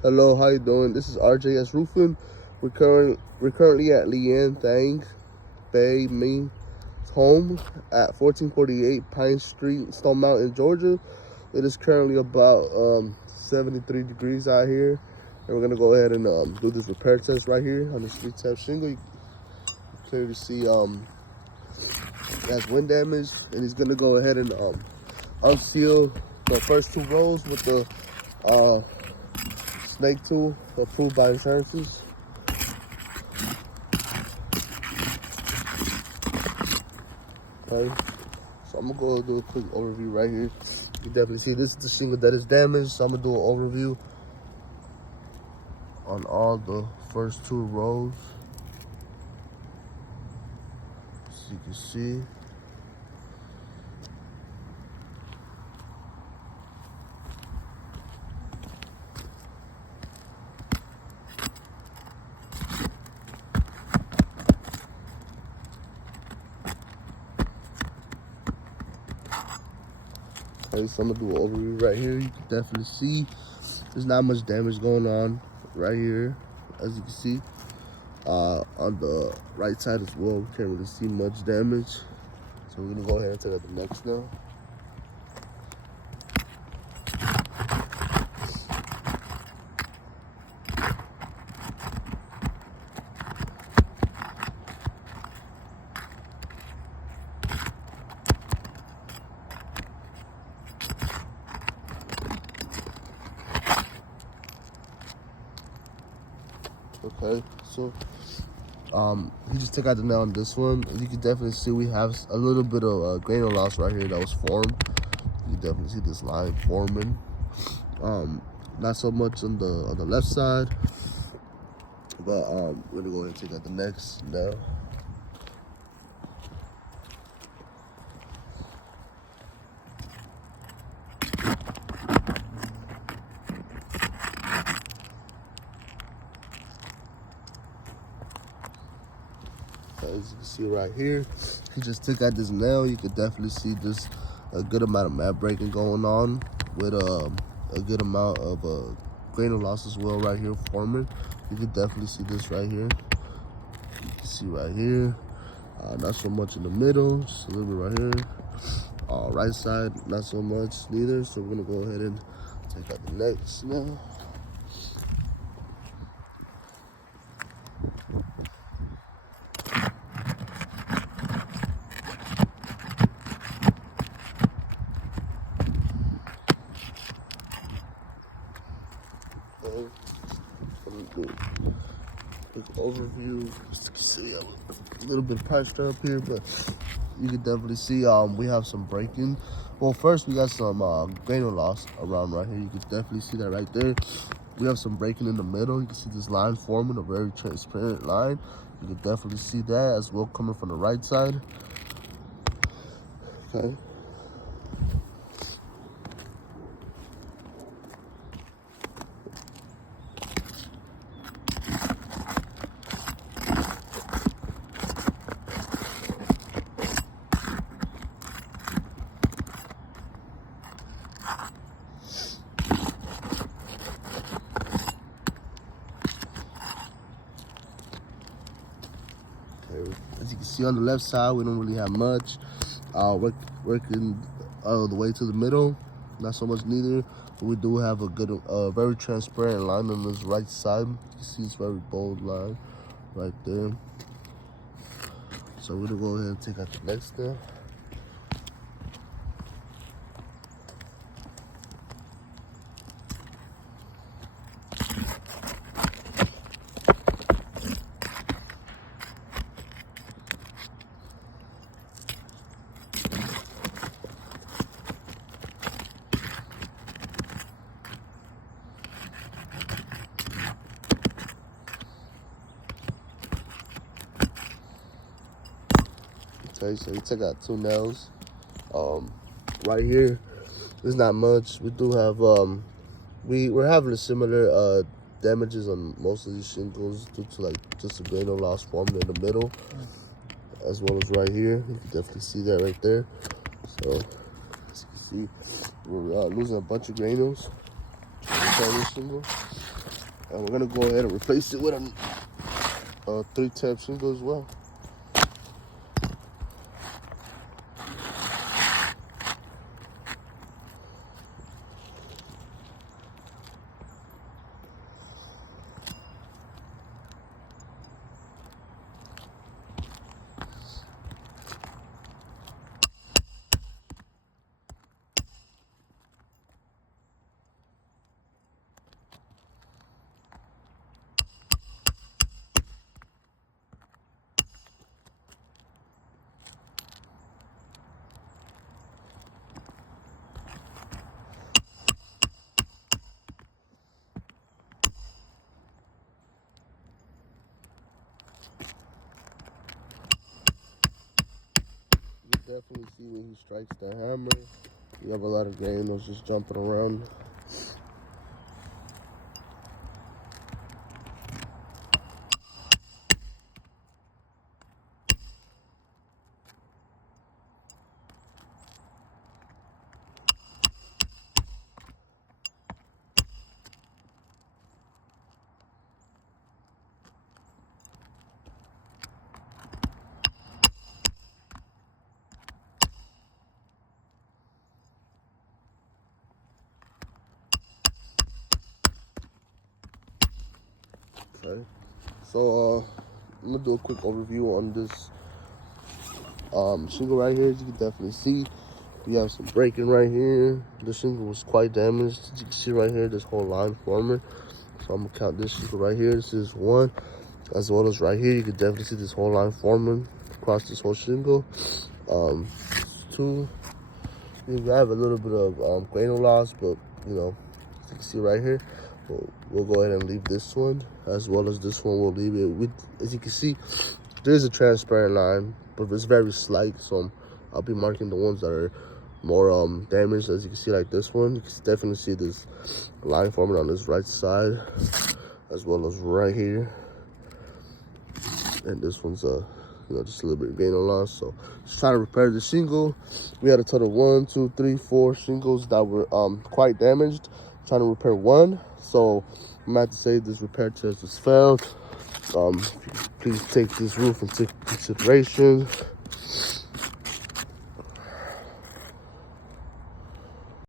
Hello, how you doing? This is RJS Roofing. We're currently at Lian Thang Bay Main home at 1448 Pine Street, Stone Mountain, Georgia. It is currently about 73 degrees out here, and we're gonna go ahead and do this repair test right here on the street tap shingle. You can clearly see it has wind damage, and he's gonna go ahead and unseal the first two rows with the snake tool approved by insurances. Okay, so I'm gonna go do a quick overview right here. You can definitely see this is the shingle that is damaged, so I'm gonna do an overview on all the first two rows. So you can see. Okay, so I'm gonna do an overview right here. You can definitely see there's not much damage going on right here, as you can see. On the right side as well, we can't really see much damage. So we're gonna go ahead and take out the next now. Okay, so you just took out the nail on this one. As you can definitely see, we have a little bit of granular loss right here that was formed. You can definitely see this line forming. Not so much on the left side, but we're gonna go ahead and take out the next nail. As you can see right here, he just took out this nail. You could definitely see just a good amount of mat breaking going on with a good amount of granular loss as well right here forming. You could definitely see this right here. You can see right here, not so much in the middle, just a little bit right here. Right side, not so much neither. So we're gonna go ahead and take out the next nail. Quick overview. As you can see, I'm a little bit punched up here, but you can definitely see we have some breaking. Well, first we got some granular loss around right here. You can definitely see that right there. We have some breaking in the middle. You can see this line forming, a very transparent line. You can definitely see that as well coming from the right side. Okay. As you can see on the left side, we don't really have much. Working the way to the middle, not so much neither. But we do have a good, very transparent line on this right side. You can see this very bold line right there. So we're gonna go ahead and take out the next step. Okay, so we took out two nails. Right here, there's not much. We do have we're having a similar damages on most of these shingles due to like just a granular loss forming in the middle, as well as right here. You can definitely see that right there. So as you can see, we're losing a bunch of granules on this shingle. And we're gonna go ahead and replace it with a 3-tab shingle as well. Definitely see when he strikes the hammer. You have a lot of granules just jumping around. Okay, so I'm gonna do a quick overview on this shingle right here. As you can definitely see, we have some breaking right here. The shingle was quite damaged. As you can see right here, this whole line forming. So I'm gonna count this shingle right here. This is 1, as well as right here. You can definitely see this whole line forming across this whole shingle. 2. We have a little bit of granule loss, but you know, as you can see right here. We'll go ahead and leave this one, as well as this one. We'll leave it. As you can see, there's a transparent line, but it's very slight. So I'll be marking the ones that are more damaged. As you can see, like this one, you can definitely see this line forming on this right side, as well as right here. And this one's just a little bit of granule loss. So just trying to repair the shingle. We had a total of 1, 2, 3, 4 shingles that were quite damaged. Trying to repair 1. So I'm about to say this repair test was failed. Please take this roof into consideration.